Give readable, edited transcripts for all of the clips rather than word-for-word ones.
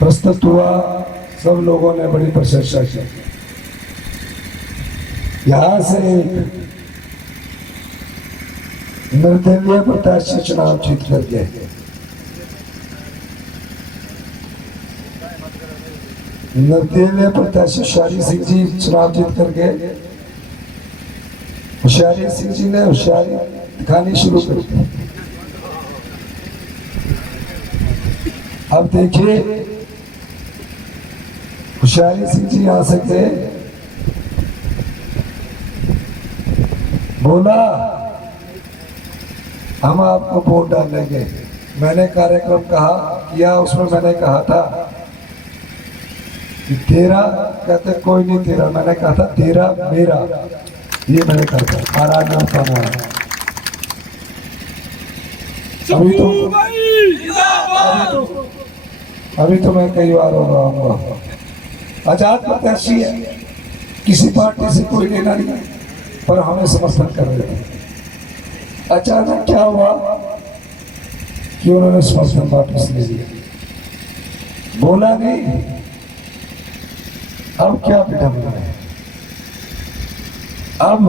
प्रस्तुत हुआ, सब लोगों ने बड़ी प्रशंसा की। यहां से निर्दलीय प्रत्याशी चुनाव जीत कर गए। निर्दलीय प्रत्याशी होशियारी सिंह जी चुनाव जीत कर गए। होशियारी सिंह जी ने होशियारी दिखानी शुरू कर दी। अब देखिए, होशियारी सिंह जी आ सकते, बोला हम आपको वोट डालेंगे। मैंने कार्यक्रम कहा किया, उसमें मैंने कहा था कि तेरा, कहते कोई नहीं तेरा, मैंने कहा था तेरा मेरा, ये मैंने कहा था। महाराज नाम का नाम अभी तो मैं कई बार हो रहा हूँ। आजाद प्रत्याशी है, किसी पार्टी से कोई लेना नहीं, पर हमें समर्थन कर रहे थे। अचानक क्या हुआ कि उन्होंने समर्थन वापस ले लिया, बोला नहीं। अब क्या विडंबना है। अब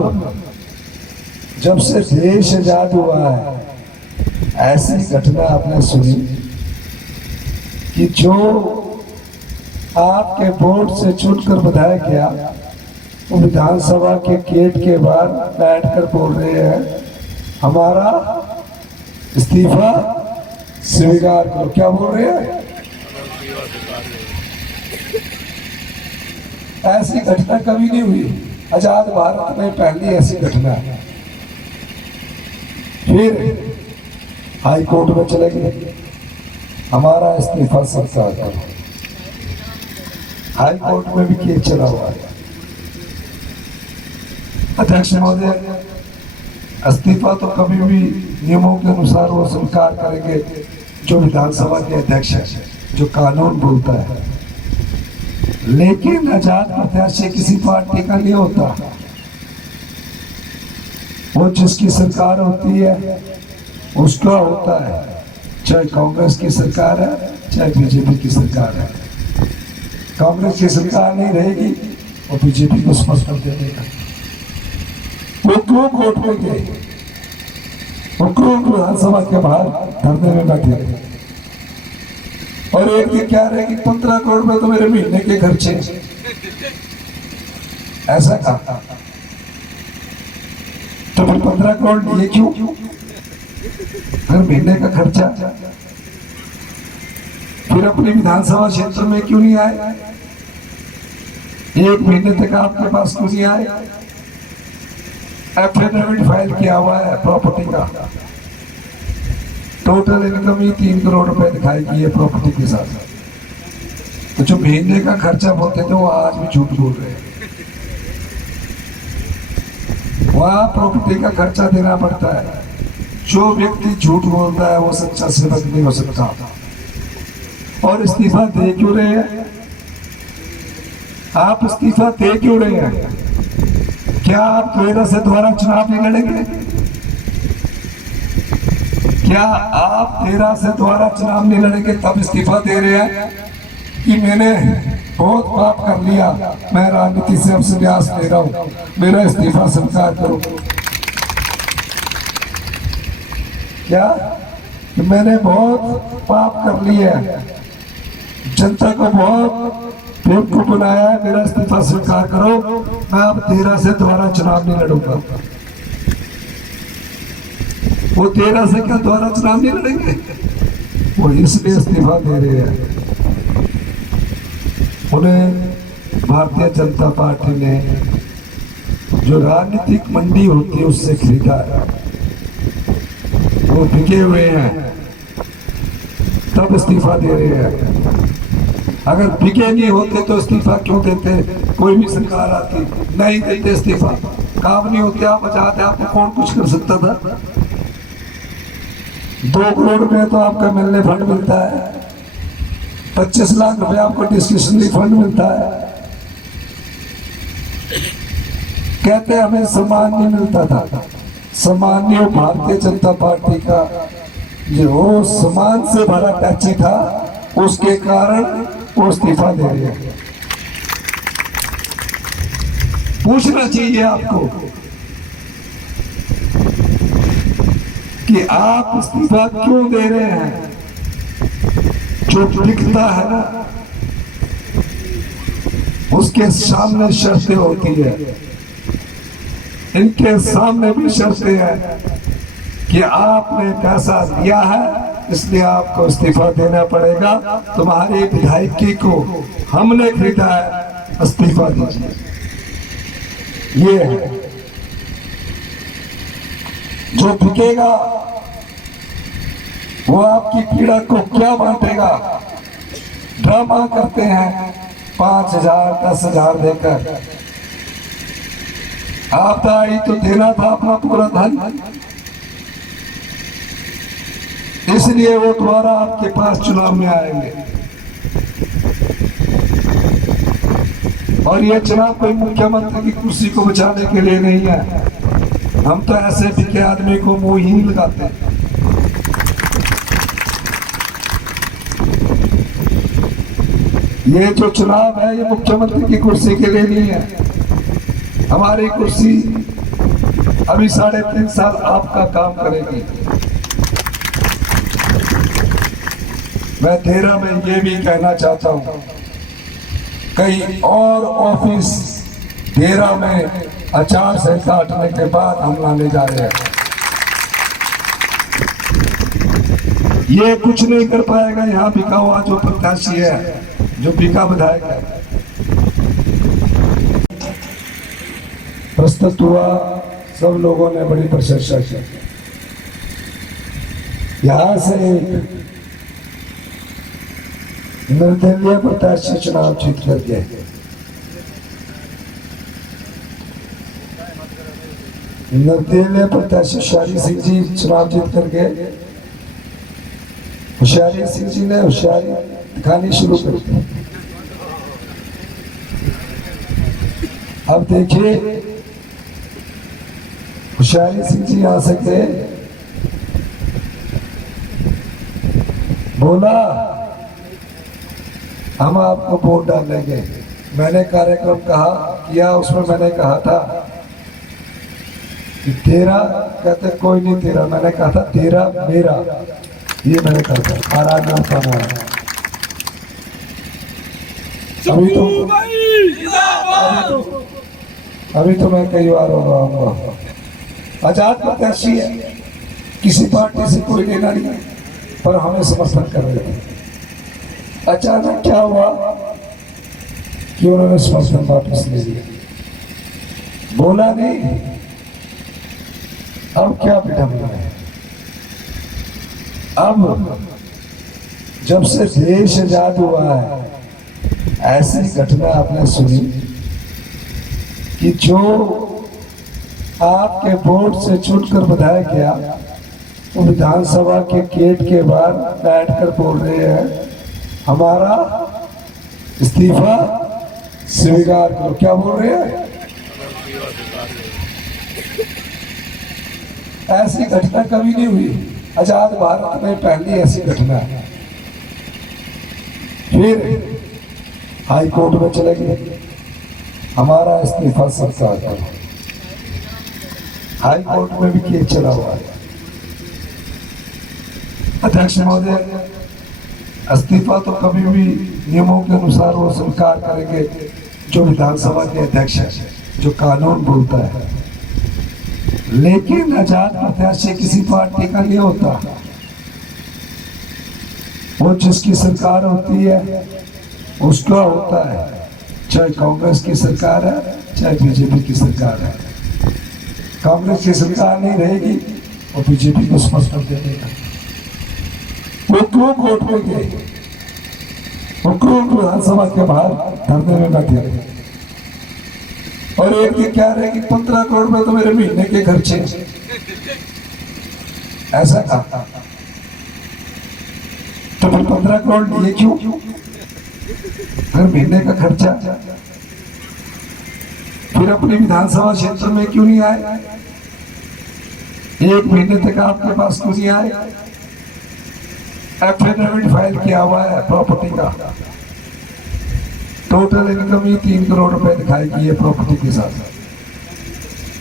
जब से देश आजाद हुआ है, ऐसी घटना आपने सुनी कि जो आपके वोट से चुनकर विधायक गया, वो विधानसभा के गेट के बाहर बैठकर बोल रहे हैं हमारा इस्तीफा स्वीकार करो। क्या बोल रहे हैं? ऐसी घटना कभी नहीं हुई आजाद भारत में, पहली ऐसी घटना है। फिर हाई कोर्ट में चले गए, हमारा इस्तीफा स्वीकार करो। हाई कोर्ट में भी केस चला हुआ है। अध्यक्ष महोदय, इस्तीफा तो कभी भी नियमों के अनुसार वो स्वीकार करेंगे जो विधानसभा के अध्यक्ष है, जो कानून बोलता है। लेकिन आजाद प्रत्याशी किसी पार्टी का नहीं होता, वो जिसकी सरकार होती है उसका होता है। चाहे कांग्रेस की सरकार है, चाहे बीजेपी की सरकार है। कांग्रेस की सरकार नहीं रहेगी और बीजेपी को समर्थन दे देगा। वो क्यों कोर्ट में गए, वो क्यों विधानसभा के बाहर धरने में बैठे रहे, और एक दिन क्या रहे कि 15 करोड़ में तो मेरे महीने के खर्चे, ऐसा कहा। तो फिर 15 करोड़ लिए क्यों, हर महीने का खर्चा। फिर अपने विधानसभा क्षेत्र में क्यों नहीं आए, एक महीने तक आपके पास क्यों नहीं आए। एफिडेविट फाइल किया हुआ है प्रॉपर्टी का, टोटल इनकम ही 3 करोड़ रुपए दिखाई गई है प्रॉपर्टी के साथ। तो जो महीने का खर्चा बोलते थे वो आज भी झूठ बोल रहे हैं। वहां प्रॉपर्टी का खर्चा देना पड़ता है। जो व्यक्ति झूठ बोलता है वो सच्चा सेवक नहीं हो सकता। और इस्तीफा दे क्यों रहे हैं आप, इस्तीफा दे क्यों रहे हैं? क्या आप 13 से दोबारा चुनाव नहीं लड़ेंगे? क्या आप 13 से दोबारा चुनाव नहीं लड़ेंगे तब इस्तीफा दे रहे हैं कि मैंने बहुत पाप कर लिया, मैं राजनीति से अब संन्यास ले रहा हूं, मेरा इस्तीफा स्वीकार करो? क्या कि मैंने बहुत पाप कर लिया है, जनता को बहुत बेवकूफ बनाया है, मेरा इस्तीफा स्वीकार करो, मैं अब 13 से दोबारा चुनाव नहीं लड़ूंगा। वो 13 से क्या दोबारा चुनाव नहीं लड़ेंगे? वो इसलिए इस्तीफा दे रहे हैं। उन्हें भारतीय जनता पार्टी ने जो राजनीतिक मंडी होती है उससे खरीदा है, वो बिके हुए हैं, तब इस्तीफा दे रहे हैं। अगर बिके नहीं होते तो इस्तीफा क्यों देते? कोई भी सरकार आती नहीं देते इस्तीफा, काम नहीं होते आप आजाद है, आपको कौन कुछ कर सकता था? 2 करोड़ रुपए तो आपका मिलने फंड मिलता है, 25 लाख रुपए आपको डिस्क्रिशनरी फंड मिलता है। कहते हमें सम्मान नहीं मिलता था। सम्मान नहीं, भारतीय जनता पार्टी का जो सम्मान से भरा टैक्सी था, उसके कारण वो इस्तीफा दे रहे हैं। पूछना चाहिए आपको कि आप इस्तीफा क्यों दे रहे हैं। जो लिखता है ना उसके सामने शर्तें होती है, इनके सामने भी शर्तें हैं कि आपने पैसा दिया है इसलिए आपको इस्तीफा देना पड़ेगा। तुम्हारी विधायकी को हमने खरीदा है, इस्तीफा दीजिए। ये है जो बिकेगा वो आपकी पीड़ा को क्या बांटेगा। ड्रामा करते हैं 5,000 10,000 देकर। आपदा आई तो देना था अपना पूरा धन, इसलिए वो दोबारा आपके पास चुनाव में आएंगे। और ये चुनाव कोई मुख्यमंत्री की कुर्सी को बचाने के लिए नहीं है। हम तो ऐसे बिके आदमी को मुंह ही लगाते हैं। ये जो चुनाव है ये मुख्यमंत्री की कुर्सी के लिए नहीं है। हमारी कुर्सी अभी 3.5 साल आपका काम करेगी। मैं 13 में ये भी कहना चाहता हूं, कई और ऑफिस 13 में आचार संहिता हटने के बाद हम लाने जा रहे हैं। ये कुछ नहीं कर पाएगा यहाँ बिका हुआ जो प्रत्याशी है, जो बिका विधायक है। प्रस्तुत हुआ, सब लोगों ने बड़ी प्रशंसा की। यहां से निर्दलीय प्रत्याशी चुनाव जीत कर गए। निर्दलीय प्रत्याशी होशियारी सिंह जी चुनाव जीत कर गए। होशियारी सिंह जी ने होशियारी दिखानी शुरू कर दी। अब देखिए होशियारी सिंह जी आ सकते, बोला हम आपको वोट डालेंगे। मैंने कार्यक्रम किया, उसमें मैंने कहा था कि तेरा, कहते कोई नहीं तेरा, मैंने कहा था तेरा मेरा, ये मैंने कहा था। आराम पाना है। अभी तो मैं कई बार हो रहा हूँ। आजाद प्रत्याशी है, किसी पार्टी से कोई लेना नहीं, पर हमें समर्थन कर रहे थे। अचानक क्या हुआ कि उन्होंने समर्थन वापस ले लिया, बोला नहीं। अब क्या विडंबना है। अब जब से देश आजाद हुआ है, ऐसी घटना आपने सुनी कि जो आपके वोट से चुनकर विधायक गया, वो विधानसभा के गेट के बाहर बैठकर बोल रहे हैं हमारा इस्तीफा स्वीकार करो। क्या बोल रहे हैं? ऐसी घटना कभी नहीं हुई आजाद भारत में, पहली ऐसी घटना है। फिर हाई कोर्ट में चले गए, हमारा इस्तीफा स्वीकार करो। हाई कोर्ट में भी केस चला हुआ है। अध्यक्ष महोदय, इस्तीफा तो कभी भी नियमों के अनुसार वो स्वीकार करेंगे जो विधानसभा के अध्यक्ष है, जो कानून बोलता है। लेकिन आजाद प्रत्याशी किसी पार्टी का नहीं होता। वो जिसकी सरकार होती है उसका होता है, चाहे कांग्रेस की सरकार है चाहे बीजेपी की सरकार है। कांग्रेस की सरकार नहीं रहेगी और बीजेपी को समर्थन दे देगा। वो क्यों कोर्ट में गए, वो क्यों विधानसभा के बाहर धरने में बैठे और एक दिन क्या रहे कि 15 करोड़ में तो मेरे महीने के खर्चे, ऐसा कहा। तो फिर 15 करोड़ लिए क्यों? हर महीने का खर्चा। फिर अपने विधानसभा क्षेत्र में क्यों नहीं आए? एक महीने तक आपके पास क्यों नहीं आए? एफिडेविट फाइल किया हुआ है प्रॉपर्टी का, टोटल इनकम ही 3 करोड़ रुपए दिखाएगी ये प्रॉपर्टी के साथ।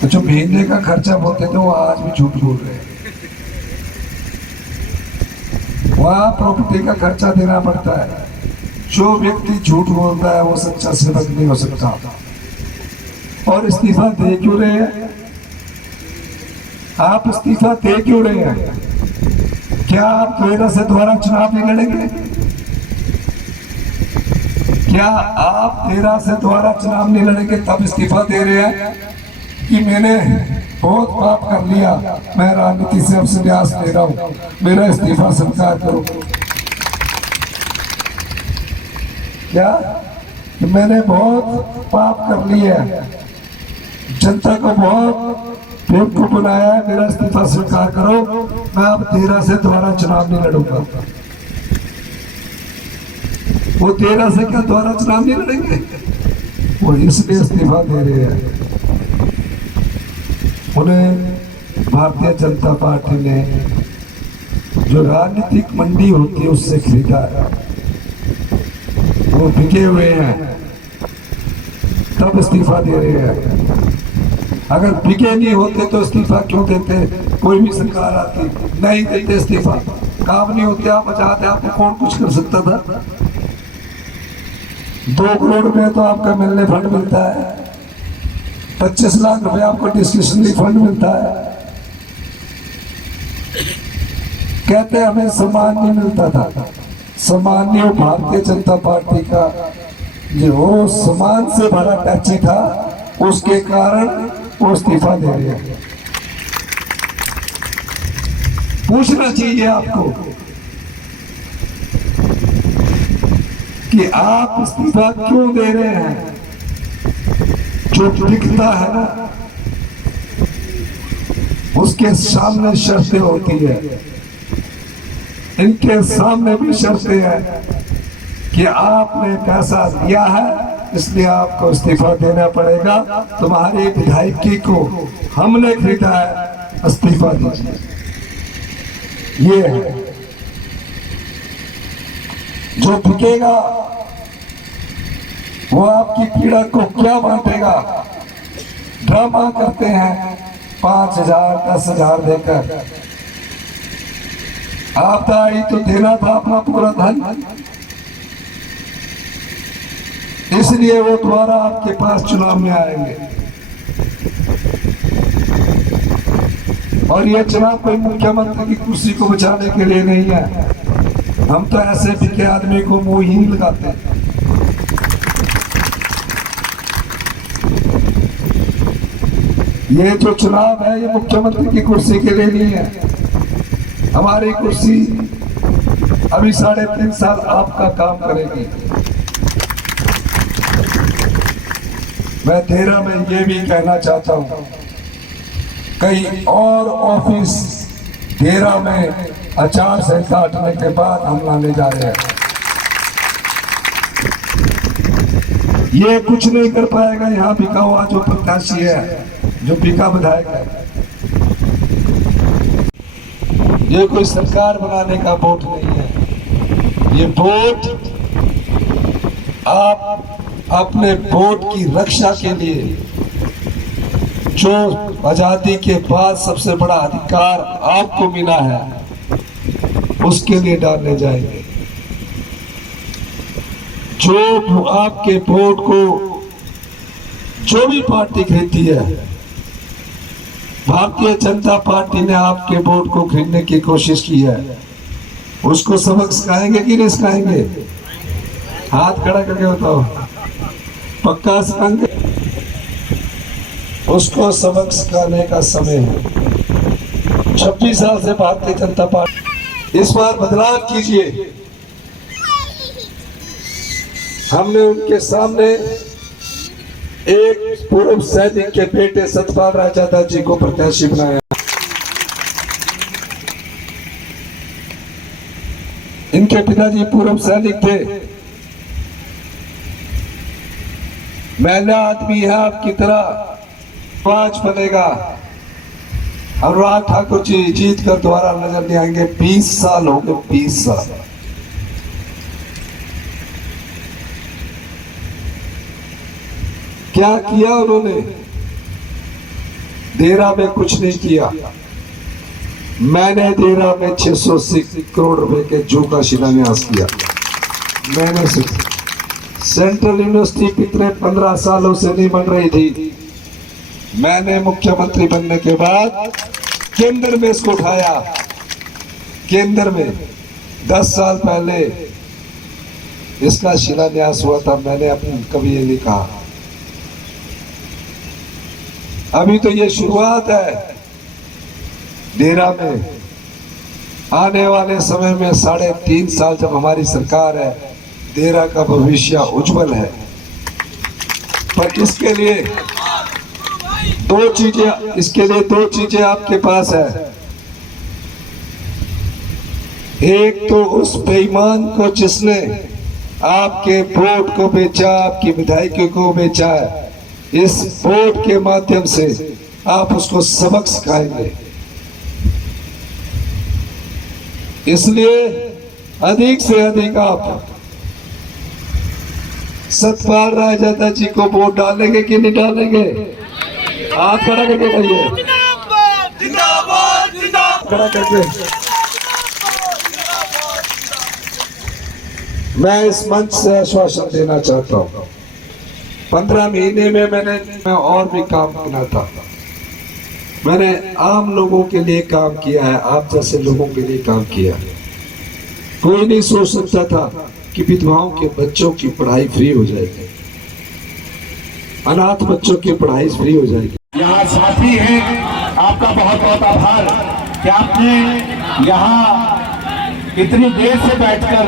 तो जो महीने का खर्चा बोलते थे वो आज भी झूठ बोल रहे हैं। वहां प्रॉपर्टी का खर्चा देना पड़ता है। जो व्यक्ति झूठ बोलता है वो सच्चा सेवक नहीं हो सकता। और इस्तीफा दे क्यों रहे हैं आप? इस्तीफा दे क्यों रहे हैं? क्या आप 13 से दोबारा चुनाव नहीं लड़ेंगे? क्या आप 13 से दोबारा चुनाव नहीं लड़ेंगे तब इस्तीफा दे रहे हैं कि मैंने बहुत पाप कर लिया, मैं राजनीति से अब संन्यास ले रहा हूं, मेरा इस्तीफा स्वीकार करो? क्या कि मैंने बहुत पाप कर लिया है, जनता को बहुत बेवकूफ बनाया है, मेरा इस्तीफा स्वीकार करो, मैं अब 13 से दोबारा चुनाव नहीं लड़ूंगा? वो 13 से क्या दोबारा चुनाव नहीं लड़ेंगे? वो इसलिए इस्तीफा दे रहे हैं। उन्हें भारतीय जनता पार्टी ने जो राजनीतिक मंडी होती है उससे खरीदा है। वो बिके हुए हैं तब इस्तीफा दे रहे हैं। अगर बिके नहीं होते तो इस्तीफा क्यों देते? कोई भी सरकार आती नहीं देते इस्तीफा, काम नहीं होते, आप बचाते, आपको कौन कुछ कर सकता था? 2 करोड़ रुपए तो आपका मिलने फंड मिलता है, 25 लाख रुपए आपको डिस्क्रिशनरी फंड मिलता है। कहते हमें सम्मान नहीं मिलता था। सम्मान नहीं, भारतीय जनता पार्टी का जो सम्मान से भरा टैक्सी था उसके कारण वो इस्तीफा दे रहे हैं। पूछना चाहिए आपको कि आप इस्तीफा क्यों दे रहे हैं? जो दिखता है ना उसके सामने शर्तें होती है, इनके सामने भी शर्तें हैं कि आपने पैसा दिया है इसलिए आपको इस्तीफा देना पड़ेगा। तुम्हारी विधायकी को हमने खरीदा है, इस्तीफा दीजिए। ये है जो बिकेगा वो आपकी पीड़ा को क्या बांटेगा? ड्रामा करते हैं 5,000 10,000 देकर। आपदा आई तो देना था अपना पूरा धन, इसलिए वो दोबारा आपके पास चुनाव में आएंगे। और ये चुनाव कोई मुख्यमंत्री की कुर्सी को बचाने के लिए नहीं है। हम तो ऐसे बिके आदमी को मुंह ही लगाते हैं। ये जो चुनाव है ये मुख्यमंत्री की कुर्सी के लिए नहीं है। हमारी कुर्सी अभी 3.5 साल आपका काम करेगी। मैं 13 में ये भी कहना चाहता हूं, कई और ऑफिस 13 में आचार संहिता हटने के बाद हम लाने जा रहे हैं। ये कुछ नहीं कर पाएगा यहाँ बिका हुआ जो प्रत्याशी है, जो बिका विधायक है। ये कोई सरकार बनाने का वोट नहीं है। ये वोट आप अपने वोट की रक्षा के लिए, जो आजादी के बाद सबसे बड़ा अधिकार आपको मिला है, उसके लिए डालने जाएंगे। जो आपके वोट को जो भी पार्टी खरीदती है, भारतीय जनता पार्टी ने आपके वोट को खरीदने की कोशिश की है, उसको सबक सिखाएंगे कि नहीं सिखाएंगे? हाथ खड़ा करके बताओ, पक्का सिखाएंगे? उसको सबक सिखाने का समय है। 26 साल से भारतीय जनता पार्टी, इस बार बदलाव कीजिए। हमने उनके सामने एक पूर्व सैनिक के बेटे सतपाल रायजादा जी को प्रत्याशी बनाया। इनके पिताजी पूर्व सैनिक थे। महिला आदमी है आपकी तरह, पांच बनेगा। अनुराग ठाकुर जी जीत कर दोबारा नजर नहीं आएंगे। 20 साल हो गए, 20 साल। क्या किया उन्होंने? देरा में कुछ नहीं किया। मैंने देरा में 680 करोड़ रुपए के जू का शिलान्यास किया। मैंने सेंट्रल यूनिवर्सिटी पिछले 15 सालों से नहीं बन रही थी। मैंने मुख्यमंत्री बनने के बाद केंद्र में इसको उठाया। केंद्र में 10 साल पहले इसका शिलान्यास हुआ था। मैंने अपनी कभी ये नहीं कहा। अभी तो ये शुरुआत है। देरा में आने वाले समय में 3.5 साल जब हमारी सरकार है, देरा का भविष्य उज्जवल है। पर इसके लिए दो चीजें आपके पास है। एक तो उस बेईमान को जिसने आपके वोट को बेचा, आपकी विधायकों को बेचा है, इस वोट के माध्यम से आप उसको सबक सिखाएंगे। इसलिए अधिक से अधिक आप सतपाल रायजादा जी को वोट डालेंगे कि नहीं डालेंगे? आप खड़ा करके कहिए, खड़ा करके। मैं इस मंच से आश्वासन देना चाहता हूं, 15 महीने में मैं और भी काम किया था। मैंने आम लोगों के लिए काम किया है, आप जैसे लोगों के लिए काम किया है। कोई नहीं सोच सकता था कि विधवाओं के बच्चों की पढ़ाई फ्री हो जाएगी, अनाथ बच्चों की पढ़ाई फ्री हो जाएगी। यहाँ साथी हैं, आपका बहुत बहुत आभार कि आपने यहाँ इतनी देर से बैठकर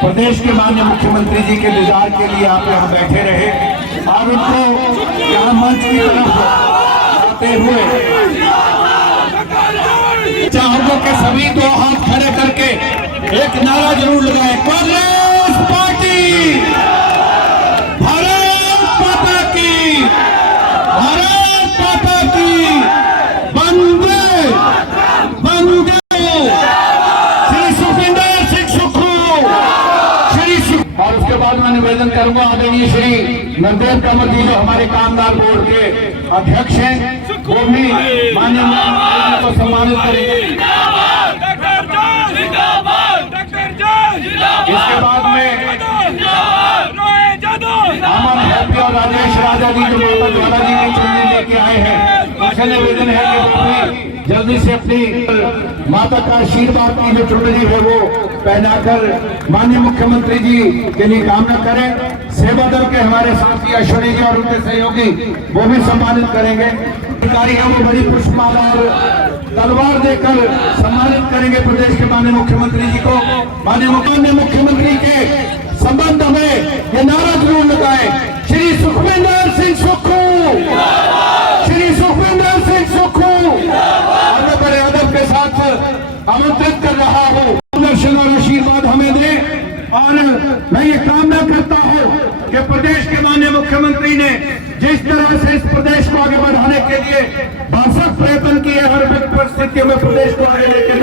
प्रदेश के माननीय मुख्यमंत्री जी के दीदार के लिए आप यहाँ बैठे रहे और उनको यहाँ मंच की तरफ आते हुए चाहूंगा कि सभी 2 हाथ खड़े करके एक नारा जरूर लगाए, कांग्रेस पार्टी भारत माता की, भारत माता की, वंदे वंदे श्री सुखविंदर सिंह सुक्खू, और उसके बाद मैं निवेदन करूंगा आदरणीय श्री नरदेव कंवर जी जो हमारे कामगार बोर्ड के अध्यक्ष हैं, वो भी माननीय मुख्यमंत्री को सम्मानित करेंगे। इसके बाद में अमन हैप्पी और राजेश राजा जी जो माता ज्वाला जी की चुनरी लेके आए हैं, उनसे निवेदन है कि वो भी जल्दी से अपनी माता का आशीर्वाद की जो चुनरी है वो पहनाकर माननीय मुख्यमंत्री जी के लिए कामना करें। सेवा दल के हमारे साथी अश्विनी जी और उनके सहयोगी वो भी सम्मानित करेंगे। अधिकारी हैं वो बड़ी पुष्पमाला और तलवार देकर सम्मानित करेंगे प्रदेश के माननीय मुख्यमंत्री जी को। माननीय मुख्यमंत्री के संबंध में ये नारा जरूर लगाए, श्री सुखविंदर सिंह सुक्खू, श्री सुखविंदर सिंह सुक्खू। और मैं बड़े अदब के साथ आमंत्रित कर रहा हूँ दर्शन और आशीर्वाद हमें दे। और मैं ये कामना करता हूँ कि प्रदेश के माननीय मुख्यमंत्री ने जिस तरह से इस प्रदेश को आगे बढ़ाने के लिए भरसक प्रयत्न किए, हर परिस्थितियों में प्रदेश को आगे लेकर